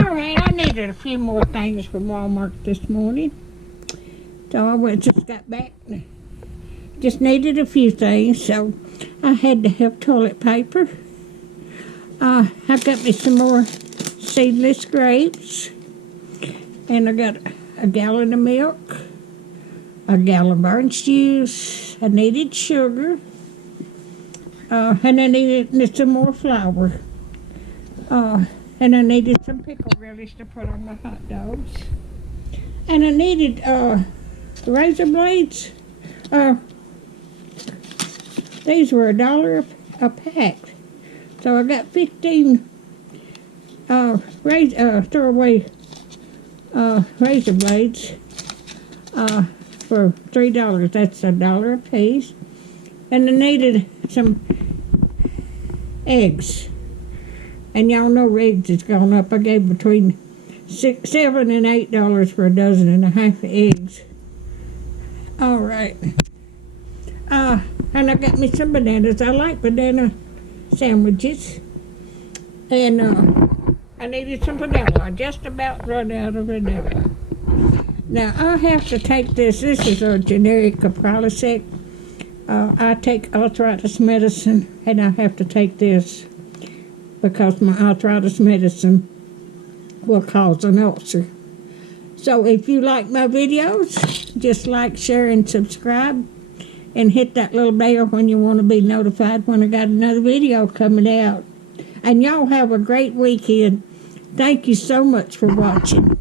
Alright, I needed a few more things from Walmart this morning. So I just got back. Just needed a few things, so I had to have toilet paper. I got me some more seedless grapes. And I got a gallon of milk, a gallon of orange juice. I needed sugar. And I needed some more flour. And I needed some pickle relish to put on my hot dogs. And I needed razor blades. These were $1 a pack. So I got 15 throwaway razor blades for $3. That's $1 a piece. And I needed some eggs. And y'all know eggs has gone up. I gave between $7 and $8 for a dozen and a half of eggs. All right. And I got me some bananas. I like banana sandwiches. And I needed some vanilla. I just about run out of vanilla. Now, I have to take this. This is a generic Prilosec. I take arthritis medicine, and I have to take this because my arthritis medicine will cause an ulcer. So if you like my videos, just like, share, and subscribe. And hit that little bell when you want to be notified when I got another video coming out. And y'all have a great weekend. Thank you so much for watching.